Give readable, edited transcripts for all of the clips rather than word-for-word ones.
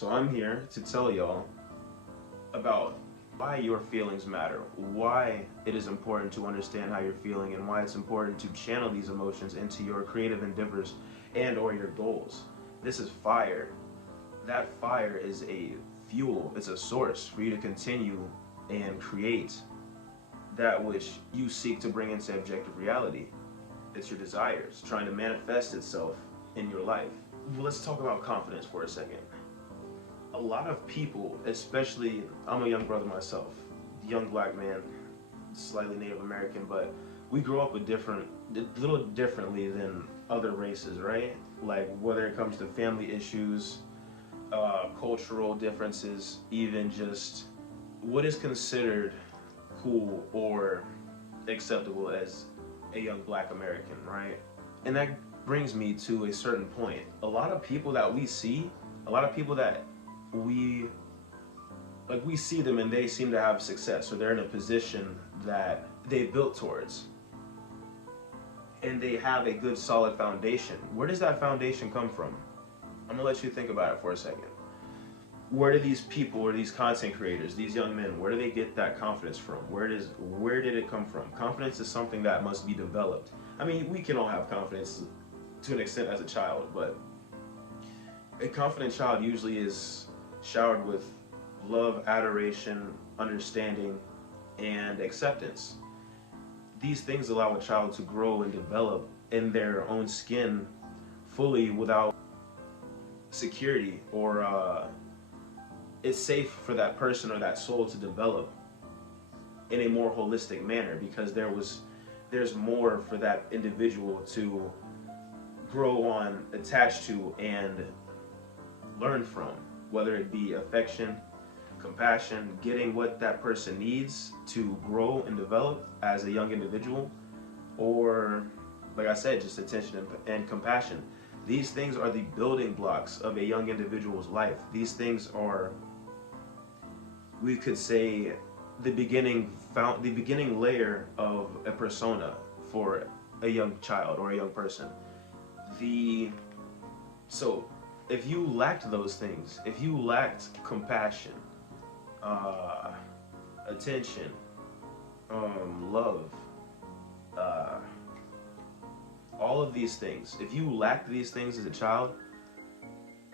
So I'm here to tell y'all about why your feelings matter, why it is important to understand how you're feeling, and why it's important to channel these emotions into your creative endeavors and or your goals. This is fire. That fire is a fuel, it's a source for you to continue and create that which you seek to bring into objective reality. It's your desires trying to manifest itself in your life. Well, let's talk about confidence for a second. A lot of people, especially, I'm a young brother myself, young black man, slightly Native American, but we grow up a little differently than other races, right? Like whether it comes to family issues, cultural differences, even just what is considered cool or acceptable as a young black American, right? And that brings me to a certain point. A lot of people that we see, a lot of people that we see them and they seem to have success, or they're in a position that they built towards, and they have a good solid foundation. Where does that foundation come from? I'm gonna let you think about it for a second. Where do these people, or these content creators, these young men, where do they get that confidence from? Where did it come from? Confidence is something that must be developed. I mean, we can all have confidence to an extent as a child, but a confident child usually is showered with love, adoration, understanding, and acceptance. These things allow a child to grow and develop in their own skin fully without security, or it's safe for that person or that soul to develop in a more holistic manner, because there's more for that individual to grow on, attach to, and learn from, whether it be affection, compassion, getting what that person needs to grow and develop as a young individual, or, like I said, just attention and compassion. These things are the building blocks of a young individual's life. These things are, we could say, the beginning layer of a persona for a young child or a young person. So if you lacked those things, if you lacked compassion, attention, love, all of these things, if you lacked these things as a child,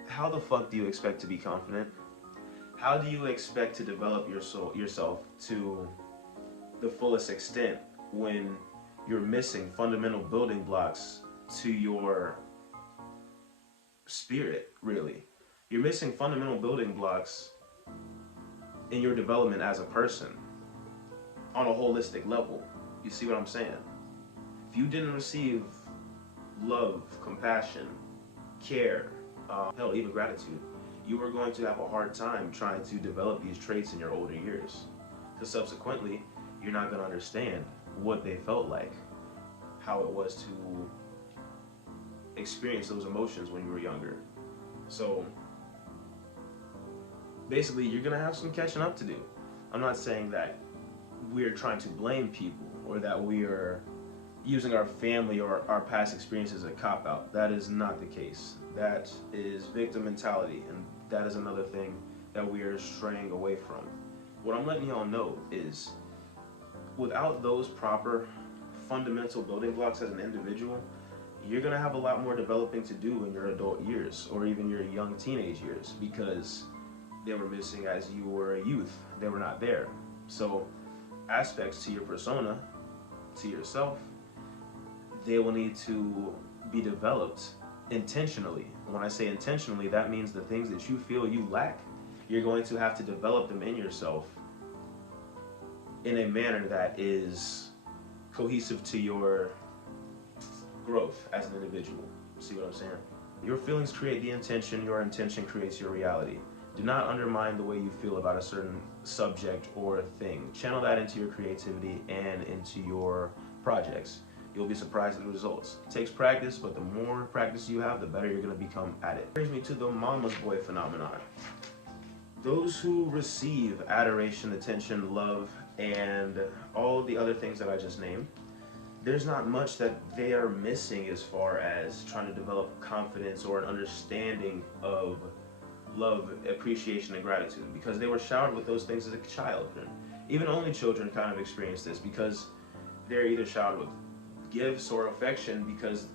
how the fuck do you expect to be confident? How do you expect to develop yourself to the fullest extent when you're missing fundamental building blocks to your spirit, really? You're missing fundamental building blocks in your development as a person on a holistic level. You see what I'm saying? If you didn't receive love, compassion, care, hell, even gratitude, you are going to have a hard time trying to develop these traits in your older years, because subsequently you're not going to understand what they felt like, how it was to experience those emotions when you were younger. So basically you're going to have some catching up to do. I'm not saying that we're trying to blame people, or that we are using our family or our past experiences as a cop-out. That is not the case. That is victim mentality, and that is another thing that we are straying away from. What I'm letting y'all know is, without those proper fundamental building blocks as an individual, you're gonna have a lot more developing to do in your adult years, or even your young teenage years, because they were missing as you were a youth. They were not there. So aspects to your persona, to yourself, they will need to be developed intentionally. When I say intentionally, that means the things that you feel you lack, you're going to have to develop them in yourself in a manner that is cohesive to your growth as an individual. See what I'm saying? Your feelings create the intention, your intention creates your reality. Do not undermine the way you feel about a certain subject or thing. Channel that into your creativity and into your projects. You'll be surprised at the results. It takes practice, but the more practice you have, the better you're going to become at it. Brings me to the mama's boy phenomenon. Those who receive adoration, attention, love, and all the other things that I just named, there's not much that they are missing as far as trying to develop confidence or an understanding of love, appreciation, and gratitude because they were showered with those things as a child. And even only children kind of experience this because they're either showered with gifts or affection because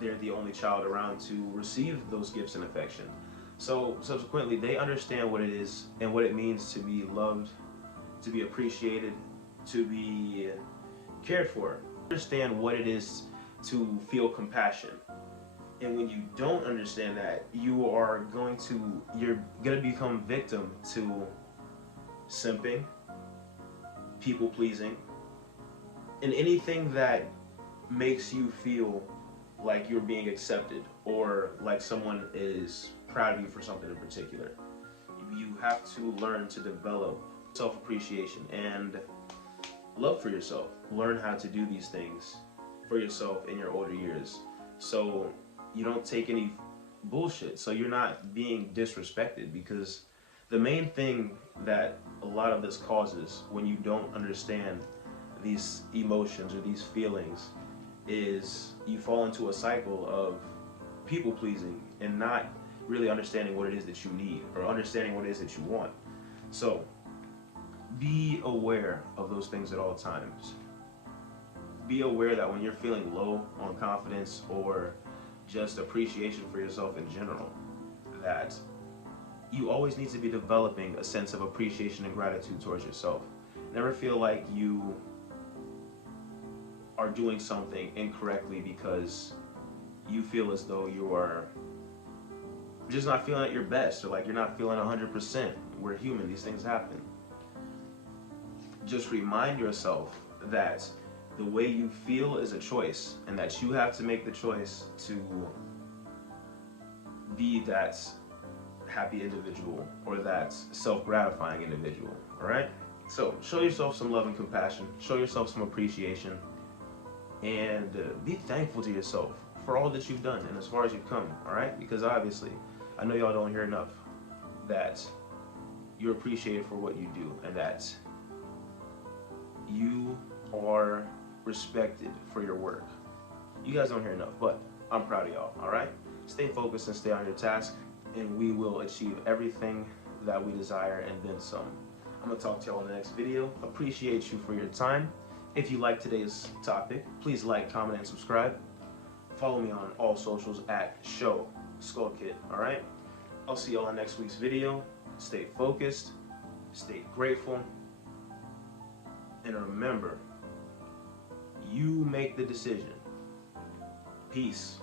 they're the only child around to receive those gifts and affection. So subsequently, they understand what it is and what it means to be loved, to be appreciated, to be cared for. Understand what it is to feel compassion. And when you don't understand that, you're going to become victim to simping, people pleasing, and anything that makes you feel like you're being accepted or like someone is proud of you for something in particular. You have to learn to develop self-appreciation and love for yourself. Learn how to do these things for yourself in your older years so you don't take any bullshit, so you're not being disrespected, because the main thing that a lot of this causes when you don't understand these emotions or these feelings is you fall into a cycle of people pleasing and not really understanding what it is that you need or understanding what it is that you want. So be aware of those things at all times. Be aware that when you're feeling low on confidence or just appreciation for yourself in general, that you always need to be developing a sense of appreciation and gratitude towards yourself. Never feel like you are doing something incorrectly because you feel as though you are just not feeling at your best or like you're not feeling 100%. We're human, these things happen. Just remind yourself that the way you feel is a choice and that you have to make the choice to be that happy individual or that self-gratifying individual, all right? So show yourself some love and compassion, show yourself some appreciation, and be thankful to yourself for all that you've done and as far as you've come, all right? Because obviously, I know y'all don't hear enough that you're appreciated for what you do and that you are respected for your work. You guys don't hear enough, but I'm proud of y'all, all right? Stay focused and stay on your task, and we will achieve everything that we desire and then some. I'm gonna talk to y'all in the next video. Appreciate you for your time. If you like today's topic, please like, comment, and subscribe. Follow me on all socials at Show Skull Kid, all right? I'll see y'all in next week's video. Stay focused, stay grateful, and remember, you make the decision. Peace.